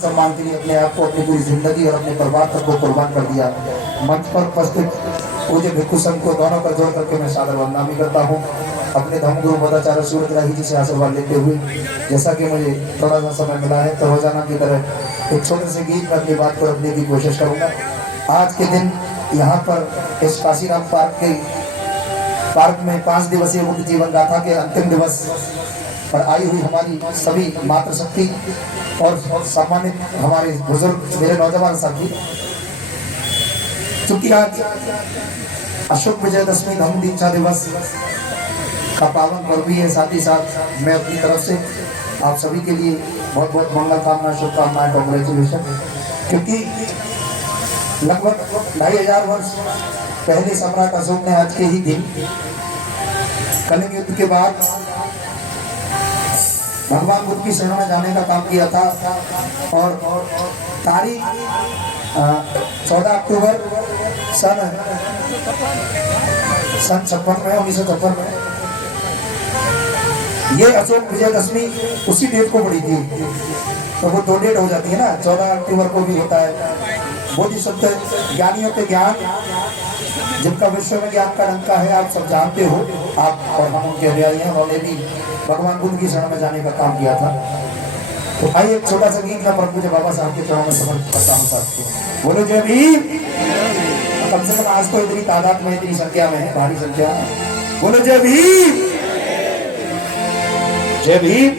सम्मान के लिए अपने आप को, अपनी पूरी जिंदगी और अपने परिवार तक को कुर्बान कर दिया। मंच पर उपस्थित पूज्य भिक्षु संघ को दोनों कर जोड़ करके मैं सादर वंदना भी करता हूँ। अपने धर्मगुरु पदाचार्य सूर्यग्राही जी से आशीर्वाद लेते हुए, जैसा कि मुझे थोड़ा सा समय मिला है तो रोजाना की तरह एक छोटे से गीत में अपनी बात को रखने की कोशिश करूँगा। आज के दिन यहाँ पर इस काशीराम पार्क में 5 दिवसीय मुक्त जीवन गाथा के अंतिम दिवस पर आई हुई हमारी सभी मातृशक्ति और सम्मानित हमारे बुजुर्ग मेरे नौजवान साथी, चूंकि आज अशोक विजयदशमी धम्म दीक्षा दिवस का पावन पर्व भी है, साथ ही साथ मैं अपनी तरफ से आप सभी के लिए बहुत बहुत मंगल कामना, शुभकामनाएं, कॉन्ग्रेचुलेशन। क्योंकि लगभग 2500 वर्ष पहले सम्राट अशोक ने आज के ही दिन कलिंग युद्ध के बाद भगवान बुद्ध की शरण में जाने का काम किया था और तारीख 14 अक्टूबर सन 56 में 1956 में ये अशोक विजयदशमी उसी डेट को पड़ी थी। तो वो 2 डेट हो जाती है ना, 14 अक्टूबर को भी होता है। बोधिसत्व ज्ञानियों के ज्ञान, जिनका विश्व में ज्ञान का डंका है, आप सब जानते हो। आप और हम उनके अनुयायी हैं। उन्होंने भी भगवान बुद्ध की शरण में जाने का काम किया था। तो आइए एक छोटा सा गीत का पर मुझे बाबा साहब के चरणों में समर्पित करता हूँ साथ। बोलो जय भीम। कम से कम आज तो इतनी तादाद में, इतनी संख्या में है, भारी संख्या। बोलो जय भीम, जय भीम।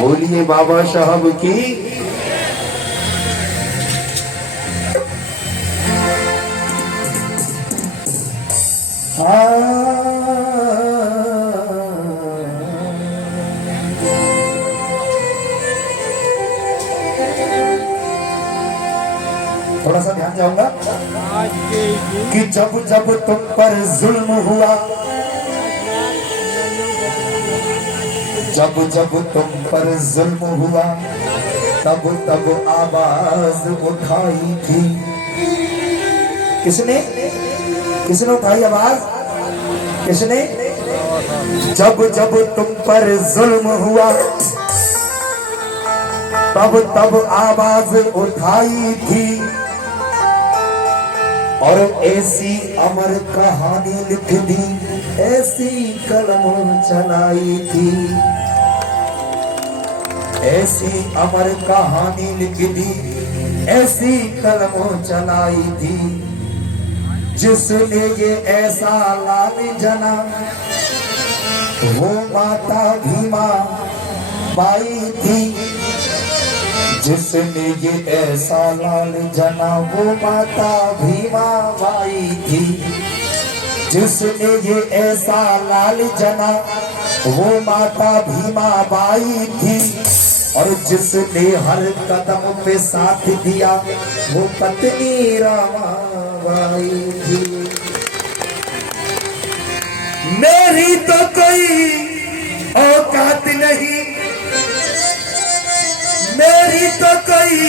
बोलिए बाबा साहब की। थोड़ा सा ध्यान जाऊंगा कि जब जब तुम पर जुल्म हुआ, जब जब तुम पर जुल्म हुआ, तब तब आवाज उठाई थी। किसने किसने उठाई आवाज? किसने? जब जब तुम पर जुल्म हुआ, तब तब आवाज उठाई थी। और ऐसी अमर कहानी लिख दी, ऐसी कलम चलाई थी, ऐसी अमर कहानी लिख दी, ऐसी कलम चलाई थी। जिसने ये ऐसा लाल जना, वो माता भीमा बाई थी। जिसने ये ऐसा लाल जना, वो माता भीमा बाई थी। जिसने ये ऐसा लाल जना, वो माता भीमा बाई थी। और जिसने हर कदम पे साथ दिया, वो पत्नी रामाबाई थी। मेरी तो कोई औकात नहीं, मेरी तो कोई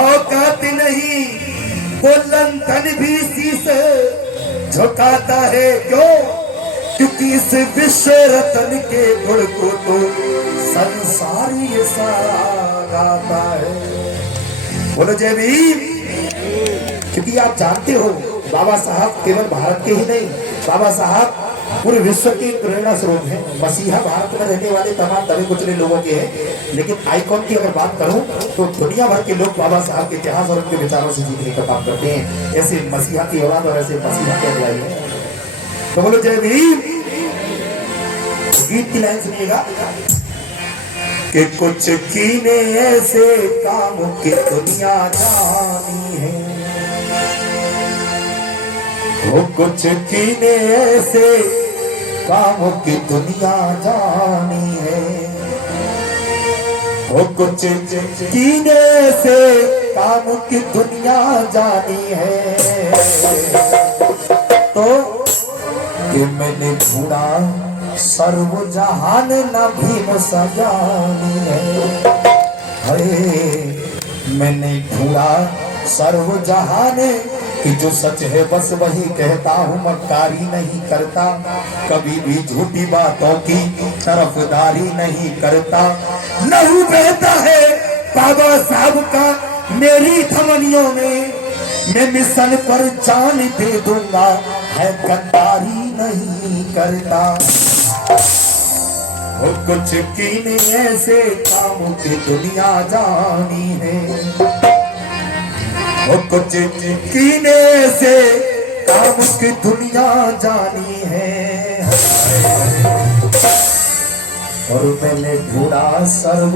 औकात नहीं। वो लंदन भी शीशे झुकाता है। क्यों? क्योंकि इस विश्व रत्न के गुण को तो संसारी सारा गाता है। बोलो जय भीम। क्योंकि आप जानते हो बाबा साहब केवल भारत के ही नहीं, बाबा साहब पूरे विश्व के प्रेरणा स्रोत हैं। मसीहा भारत में रहने वाले तमाम दबे कुचले लोगों के हैं, लेकिन आइकॉन की अगर बात करूं तो दुनिया भर के लोग बाबा साहब के इतिहास और उनके विचारों से जीतने का काम करते हैं। ऐसे मसीहा की औलाद और ऐसे मसीहा के अनुयायी हैं। तो बोलो जय भीम। गीत की लाइन सुनिएगा कि कुछ कीने ऐसे काम की दुनिया जानी है, वो कुछ कीने ऐसे काम की दुनिया जानी है। वो कुछ कीने ऐसे काम की दुनिया जानी है। तो कि मैंने ढूंढा सर्व जहान न भीम सजानी है। मैंने ढूंढा सर्व जहान कि जो सच है बस वही कहता हूँ, मक्कारी नहीं करता, कभी भी झूठी बातों की तरफदारी नहीं करता। लहू बहता है बाबा साहब का मेरी धमनियों में मैं मिशन पर जान दे दूंगा, है गद्दारी नहीं करता। वो कुछ कीने ऐसे काम की दुनिया जानी है, वो कुछ कीने ऐसे काम की दुनिया जानी है। और मैंने ढूंढा सर्व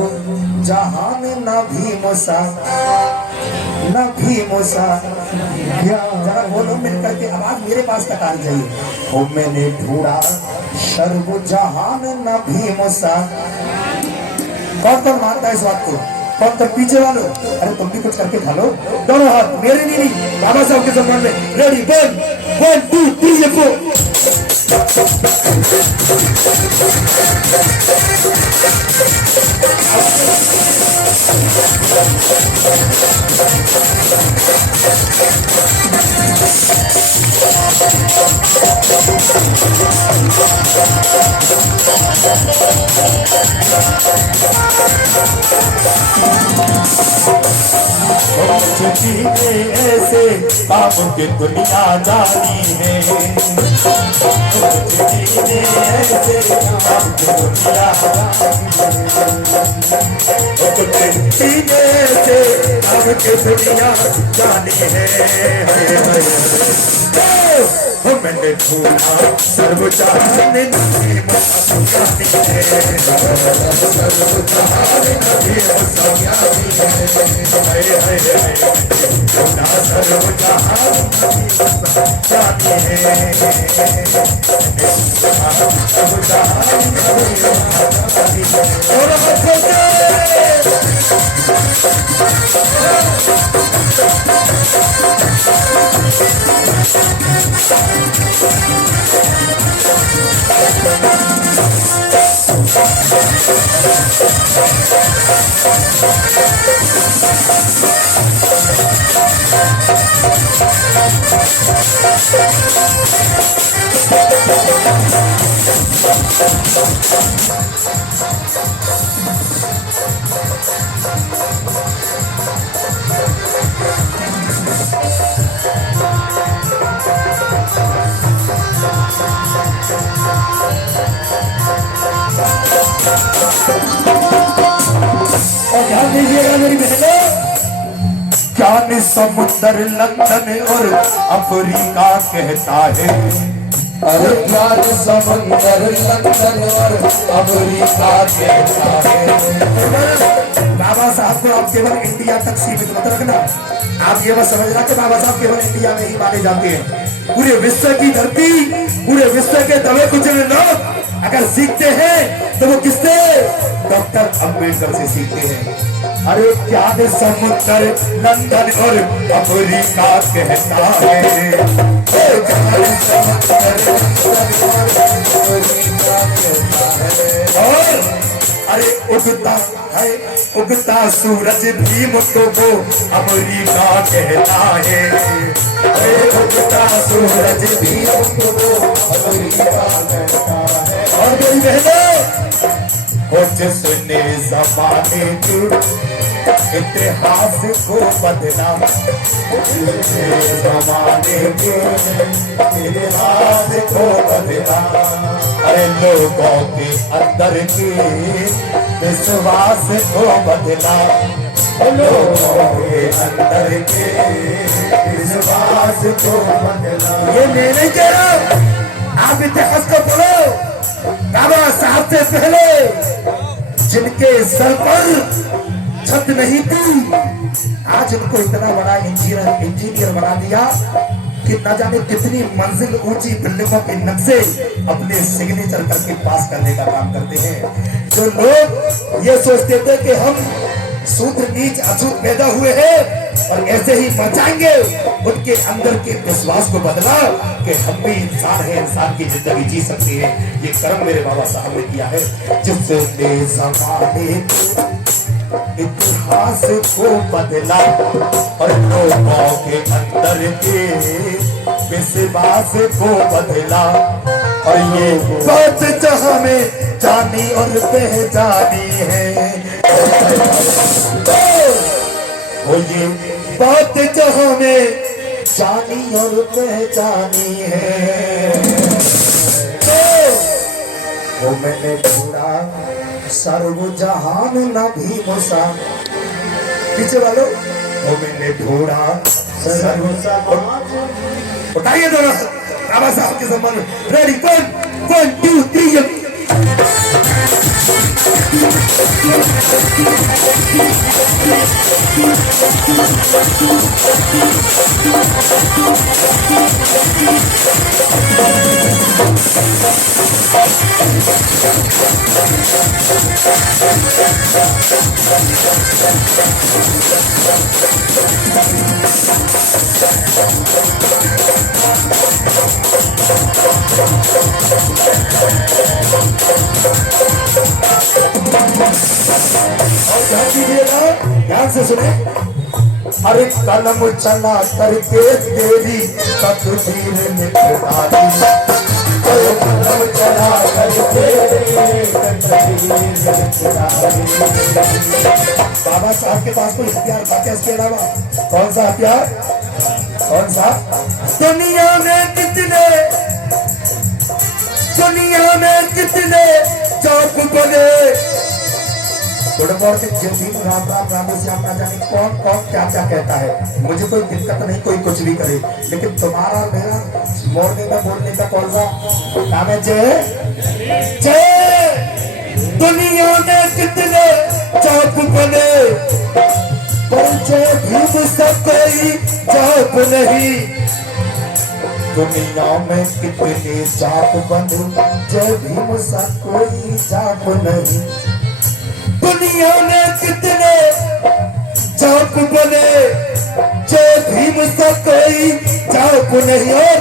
जहान न भीम सा, न भीम सा। जरा बोलो मिल करके, आवाज मेरे पास तक आ जाइए। और मैंने ढूंढा सर्व जहान न भीम सा। कौन कौन मानता है इस बात को? कौन तो पीछे वालों? अरे तुम भी कुछ करके खा लो। दोनों हाथ मेरे नहीं, बाबा साहब के सम्मान में। रेडी, 1 2 3 4। ऐसे बाबू की दुनिया जानी है, ऐसे बाबू की दुनिया जानी है। मैंने ढूंढा सर्व जहान ज्ञान समुद्र लंदन और अफ्रीका कहता है। अरे ज्ञान समुद्र लंदन और अफ्रीका कहता है। बाबा साहब को आप केवल इंडिया तक सीमित मत रखना। आप ये बस समझना कि बाबा साहब केवल इंडिया में ही माने जाते हैं। पूरे विश्व की धरती, पूरे विश्व के दबे कुचले लोग अगर सीखते हैं तो वो किससे? डॉक्टर अम्बेडकर से सीखते हैं। अरे ज्ञान समुद्र लंदन और अफ्रीका कहता है। और अरे उगता सूरज भी मुझको वो अमेरिका कहता है। अरे उगता सूरज भी मुझको वो अमेरिका कहता है। और मेरी बहनों, जिसने जमाने के इतिहास को बदला, जमाने के इतिहास को बदला। अरे लोगों के अंदर के विश्वास को बदला, लोगों के अंदर के विश्वास को बदला। ये मैं नहीं कह रहा, आप इतिहास को पढ़ो। बाबा साहब से पहले जिनके सर पर छत नहीं थी, आज उनको इतना बड़ा इंजीनियर बना दिया कि न जाने कितनी मंजिल ऊंची बिल्डिंगों के नक्शे अपने सिग्नेचर करके पास करने का काम करते हैं। जो लोग ये सोचते थे कि हम शूद्र नीच अछूत पैदा हुए हैं और ऐसे ही मर जाएंगे, उनके अंदर के विश्वास को बदला कि हम भी इंसान हैं, इंसान की जिंदगी जी सकते हैं। ये कर्म मेरे बाबा साहब ने किया है, जिसने ज़माने इतिहास को बदला और लोगों के अंदर के विश्वास को बदला। और ये बात जहां में जानी और पहचानी है। वो ये बात जहां में जानी और पहचानी है, वो मैंने ढूंढा सर्व जहान न भी मुसा। पीछे वालों, वो मैंने ढूंढा सर्व समाज। उठाइए दोनों बाबा साहब के सम्मान। रेडी, 1 2 3। ध्यान से सुने। अरे कलम चला करके तेरी तकदीर लिख डाली, कलम चला करके बाबा साहब के पास कोई हथियार था क्या इसके अलावा? कौन सा हथियार? कौन सा? दुनिया में कितने चौक बने, थोड़े बहुत जिंदगी में राम राम राम से आप ना जाने कौन कौन क्या क्या कहता है। मुझे कोई दिक्कत नहीं, कोई कुछ भी करे, लेकिन तुम्हारा मेरा मोड़ने का बोलने का कौन सा नाम है? जय जय। दुनिया में कितने चौक बने, पर जय भीम सा कोई चौक नहीं। दुनिया में कितने चाप बने, जय भीम सा कोई चाप नहीं। दुनिया में कितने चाप बने, जय भीम सा कोई चाप नहीं। और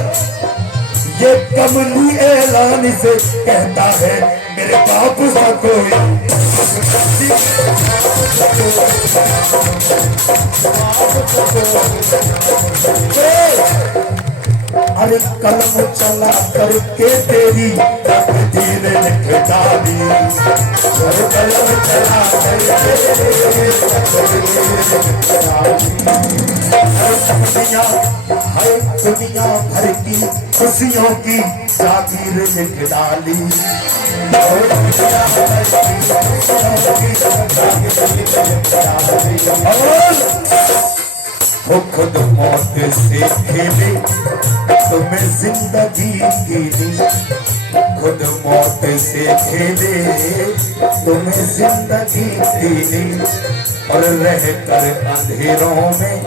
ये कमली ऐलान से कहता है, मेरे बाप सा कोई। अरे कलम चला करके तेरी तकदीर लिख डाली, कलम चला करके दुनिया भर की खुशियों की जागीर लिख डाली। वो खुद मौत से खेले तुम्हें जिंदगी गिनी, खुद मौत से खेले तुम्हें जिंदगी गिनी। और रह कर अंधेरों में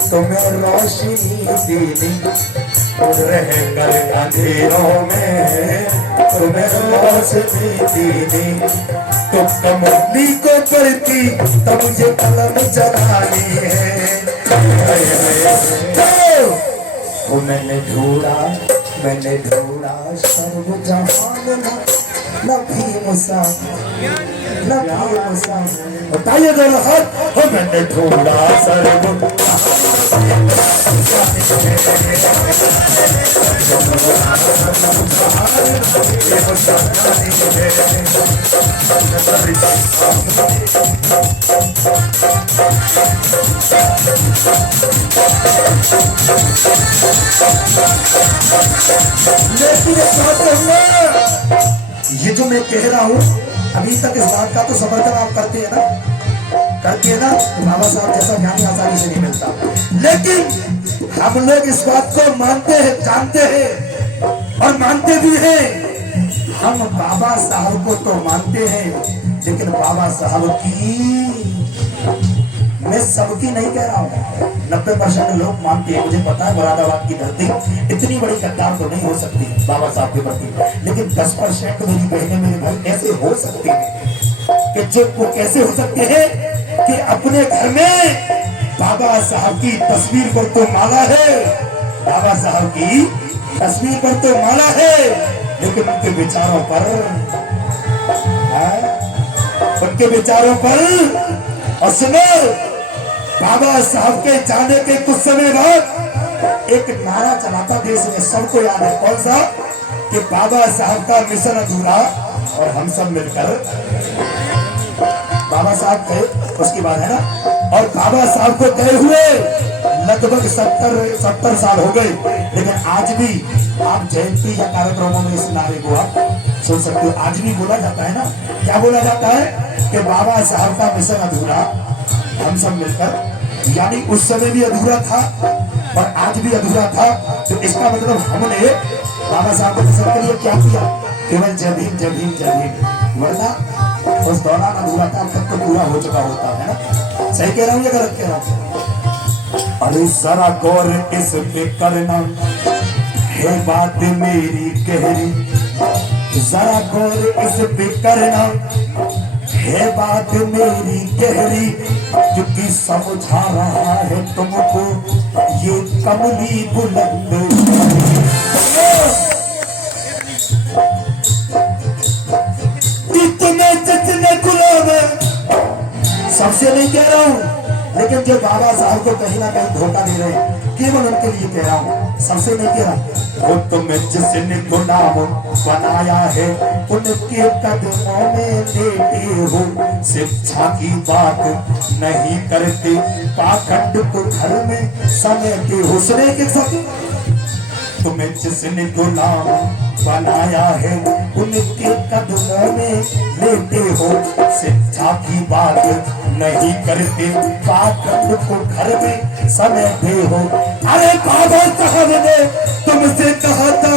तुम्हें रोशनी देनी, और रह कर अंधेरों में तुम्हें रोशनी देनी। तो कमली को करती तब मुझे कलम चलानी है। वो मैंने ढूंढा सर्व जहान न भीम सा, न भीम सा। बताइए दोनों हाथ। वो मैंने ढूंढा सर्व ये जो मैं कह रहा हूँ, अभी तक इस बात का तो समर्थन आप करते हैं ना? बाबा साहब जैसा ज्ञानी आसानी से नहीं मिलता। लेकिन हम लोग इस बात को मानते हैं, जानते हैं और मानते भी हैं। हम बाबा साहब को तो मानते हैं, लेकिन बाबा साहब की, मैं सबकी नहीं कह रहा हूँ, 90% लोग मानते हैं। मुझे पता है मुरादाबाद की धरती इतनी बड़ी गद्दार तो नहीं हो सकती बाबा साहब के प्रति, लेकिन 10% मेरी बहनें, मेरे भाई ऐसे हो सकते हैं कि जो वो कैसे हो सकते हैं कि अपने घर में बाबा साहब की तस्वीर पर तो माला है, बाबा साहब की तस्वीर पर तो माला है, लेकिन उनके विचारों पर, उनके विचारों पर। और सुनो, बाबा साहब के जाने के कुछ समय बाद एक नारा चलाता देश में, सबको याद है, कौन सा? कि बाबा साहब का मिशन अधूरा और हम सब मिलकर बाबा साहब गए, उसके बाद है ना, और बाबा साहब को गए हुए लगभग 70 साल हो गए, लेकिन आज भी आप जयंती या कार्यक्रमों में इस नारे को आप सुन सकते हो। आज भी बोला जाता है ना, क्या बोला जाता है कि बाबा साहब का मिशन अधूरा, हम सब मिलकर, यानी उस समय भी अधूरा था और आज भी अधूरा था। तो इसका मतलब हमने बाबा साहब के मिशन के लिए क्या किया? केवल जय भीम जय भीम जय भीम, वरना उस दौरान अधूरा था, अब तक तो पूरा हो चुका होता है ना। सही कह रहा हूँ या गलत कह रहा हूँ? अरे जरा गौर इस पे करना है बात मेरी गहरी, जरा गौर इस पे करना है बात मेरी गहरी, क्योंकि समझा रहा है तुमको ये कमली बुलंद। इतने जितने गुलाम सबसे नहीं कह रहा हूं, लेकिन जो बाबा साहब को कहीं ना कहीं धोखा दे रहे हैं, केवल उनके लिए कह रहा हूं, सबसे नहीं कह रहा। वो तुम्हें जिसने गुलाम बनाया है उनके कदमों में लेटे हो, शिक्षा की बात नहीं करते, पाखंड को घर में समेटे हो। सुने के साथ, तुम्हें जिसने गुलाम बनाया है उनके कदमों में लेटे हो, शिक्षा की बात नहीं करते, पाखंड को घर में समेटे हो। अरे बाबा साहब ने तुमसे कहा था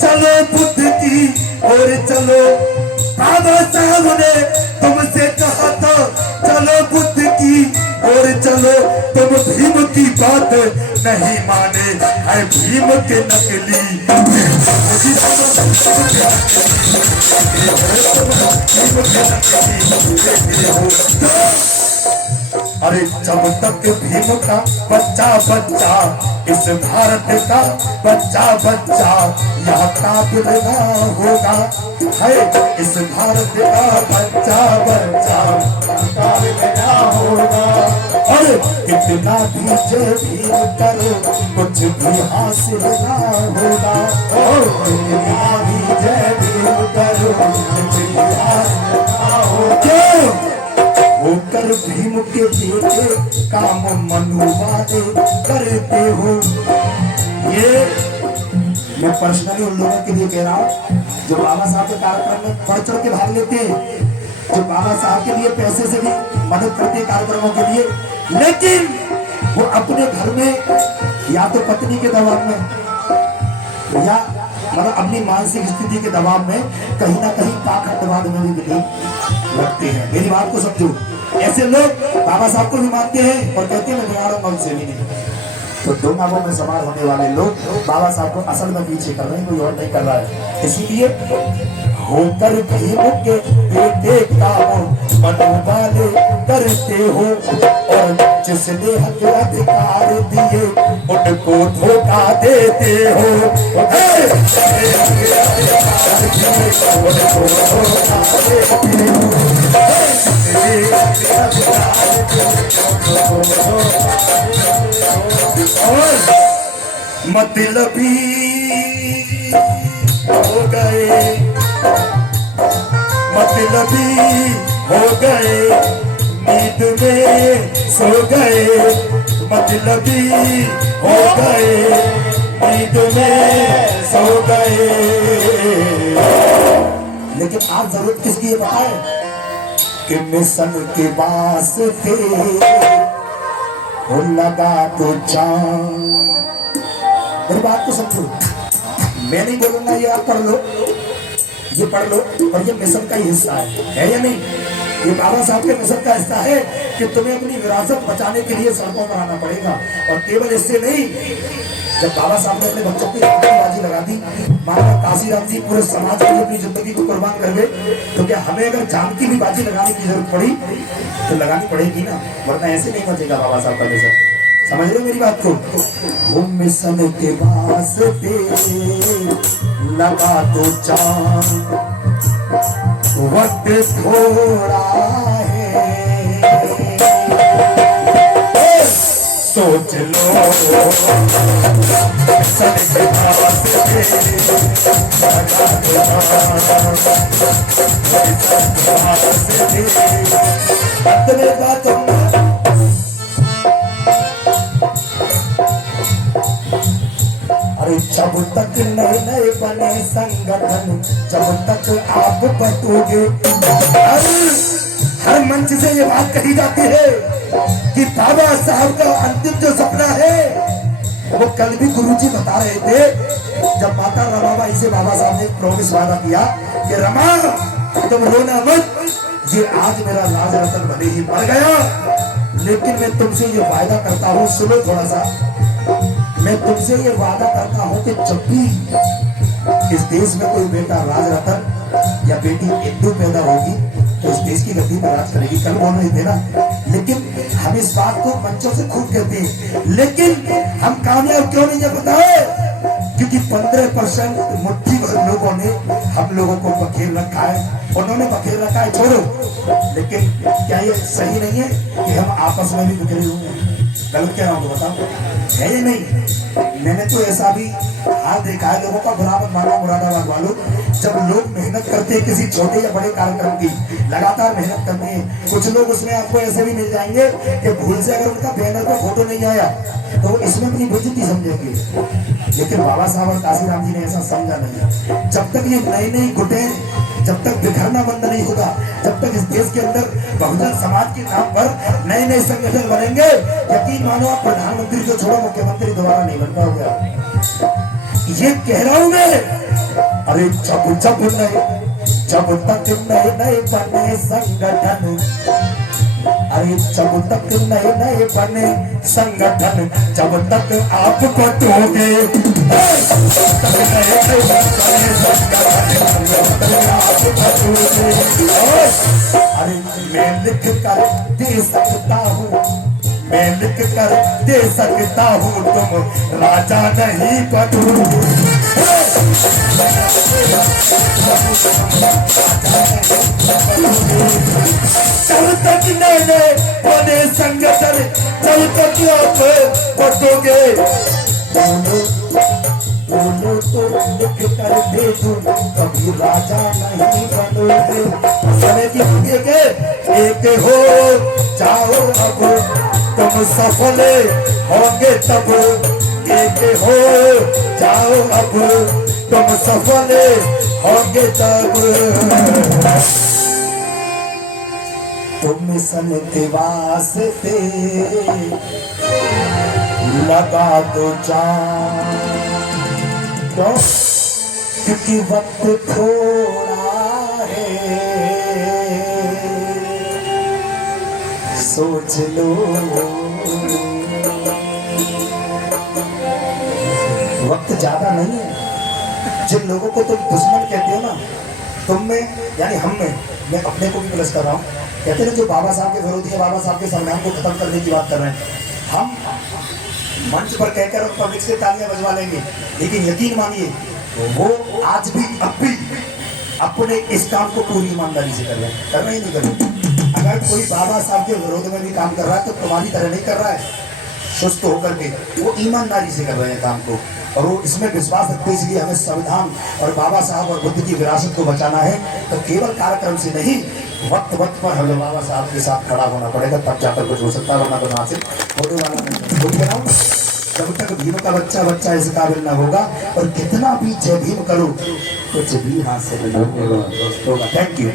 चलो बुद्ध की और चलो, बाबा साहब ने तुमसे कहा था चलो बुद्ध की और चलो, तुम भीम की बात नहीं माने, है भीम के नकली। अरे जब तक भीम का बच्चा बच्चा, इस भारत का बच्चा बच्चा यहाँ काबिल ना होगा, है इस भारत का बच्चा बच्चा काबिल ना होगा। अरे कितना भी जय भीम करो कुछ भी हासिल ना होगा, और कितना भी जय भीम करो कुछ भी हासिल ना होगा। होकर भीम के बेटे काम मनवाने करते हो। ये मैं पर्सनली उन लोगों के लिए कह रहा हूँ जो बाबा साहब के कार्यक्रम में बढ़ चढ़ के भाग लेते हैं, जो बाबा साहब के लिए पैसे से भी मदद करते हैं कार्यक्रमों के लिए, लेकिन वो अपने घर में या तो पत्नी के दबाव में या मतलब अपनी मानसिक स्थिति के दबाव में कहीं ना कहीं पाखंडवाद में भी बिलीव रखते हैं। मेरी बात को समझो, ऐसे लोग बाबा साहब को भी मानते हैं और कहते हैं मैं बिगाड़ूंगा उनसे भी नहीं। तो दो नामों में सवार होने वाले लोग बाबा साहब को असल में पीछे कर रहे हैं, कोई और नहीं कर रहा है। इसीलिए होकर भीम के बेटे काम मनवाने करते हो, और जिसने हक अधिकार दिए उनको धोखा देते हो। मतलबी हो गए, मतलबी हो गए, नींद में सो गए, मतलबी हो गए, नींद में सो गए। लेकिन आज जरूरत किसकी है पता है? कि मिशन के वास्ते लगा तो जान। मेरी बात को समझो, मैं नहीं बोलूंगा ये आप पढ़ लो, ये पढ़ लो, और ये मिशन का ही हिस्सा है या नहीं? ये बाबा साहब के मिशन का हिस्सा है कि तुम्हें अपनी विरासत बचाने के लिए सड़कों पर आना पड़ेगा। और केवल इससे नहीं, जब बाबा साहब ने अपने बच्चों की बाजी लगा दी, महाराज काशीराम जी पूरे समाज के लिए अपनी जिंदगी को कुर्बान कर गए, तो क्या हमें अगर जान की भी बाजी लगाने की जरूरत पड़ी तो लगानी पड़ेगी ना, वरना ऐसे नहीं बचेगा बाबा साहब का मिशन। समझ रहे हो मेरी बात को? वो मिशन के वास्ते लगा तो जान, वक्त थोड़ा है। सोच लो सन के पास अपने बातों अरे जब तक नए नए बने संगठन, जब तक आप बटोगे। हर मंच से ये बात कही जाती है कि बाबा साहब का अंतिम जो सपना है, वो कल भी गुरुजी बता रहे थे जब माता रमाबाई से बाबा साहब ने प्रॉमिस वादा किया कि रमा तुम रोना मत, ये आज मेरा राज रतन भले ही मर गया, लेकिन मैं तुमसे ये वादा करता हूँ, सुनो थोड़ा सा, मैं तुमसे ये वादा करता हूँ कि जब भी इस देश में कोई बेटा राज रतन या बेटी इंदू पैदा होगी तो इस देश की गद्दी पर राज करेगी। कल बोल रहे थे ना, लेकिन हम इस बात को मंचों से खूब कहते हैं, लेकिन हम कामयाब क्यों नहीं है पता है? क्योंकि 15% मुट्ठी भर लोगों ने हम लोगों को बखेर रखा है, उन्होंने बखेर रखा है छोड़ो, लेकिन क्या ये सही नहीं है कि हम आपस में भी बिखरे हुए हैं? गलत कह रहा हूँ बताओ, है ये नहीं? मैंने तो ऐसा भी हाल देखा है, लोगों का बुरा मत मानना मुरादाबाद वालों, जब लोग मेहनत करते हैं किसी छोटे या बड़े कार्यक्रम की, लगातार मेहनत करते हैं, कुछ लोग उसमें आपको ऐसे भी मिल जाएंगे कि भूल से अगर उनका बैनर पर फोटो नहीं आया तो इसमें अपनी बेइज्जती समझेंगे। लेकिन बाबा साहब और काशीराम जी ने ऐसा समझा नहीं। जब तक ये नई नई गुटें, जब तक बिखरना बंद नहीं होगा, जब तक इस देश के अंदर बहुजन समाज के नाम पर नए नए संगठन बनेंगे, यकीन मानो आप प्रधानमंत्री को छोड़ो मुख्यमंत्री दोबारा नहीं बन पाओगे। ये कह रहा हूं मैं। अरे जब तक नए नए बने संगठन, अरे जब तक नए नए बने संगठन, जब तक आप बटोगे, अरे मैं लिख कर दे सकता हूँ, मैं लिख कर दे सकता हूँ, तुम राजा नहीं बनोगे। जब तक नए बने संगठन, जब तक आप बटोगे, बोलो तो लिख कर दे दूं, कभी राजा नहीं बनोगे। समय की एक हो जाओ अब, तुम सफल होंगे तब, एक हो जाओ अब, तुम सफल होंगे तब। तुम मिशन के वास्ते लगा दो जान, क्यों? क्योंकि वक्त थोड़ा है, सोच लो। वक्त ज्यादा नहीं है। जिन लोगों को तुम दुश्मन कहते हो ना, तुम में यानी हम में, मैं अपने को भी प्लस कर रहा हूँ, कहते हैं जो बाबा साहब के विरोधी है, बाबा साहब के संविधान को खत्म करने की बात कर रहे हैं, हम मंच पर कहकर पब्लिक से तालियां बजवा लेंगे, लेकिन यकीन मानिए वो आज भी अब भी अपने इस काम को पूरी ईमानदारी से कर रहे हैं, करना ही नहीं कर रहे। अगर कोई बाबा साहब के विरोध में भी काम कर रहा है तो तुम्हारी तरह नहीं कर रहा है, सुस्त होकर के, वो ईमानदारी से कर रहे हैं काम को, और वो इसमें विश्वास रखते, इसलिए हमें संविधान और बाबा साहब और बुद्ध की विरासत को बचाना है। तो केवल कार्यक्रम से नहीं, वक्त वक्त पर हमें बाबा साहब के साथ खड़ा होना पड़ेगा, तब जाकर कुछ हो सकता है, वरना तो वहां से फोटो वाला नहीं। जब तक भीम का बच्चा बच्चा इस काबिल ना होगा, और कितना भी जय भीम करो कुछ भी हासिल नहीं होगा दोस्तों। Thank you.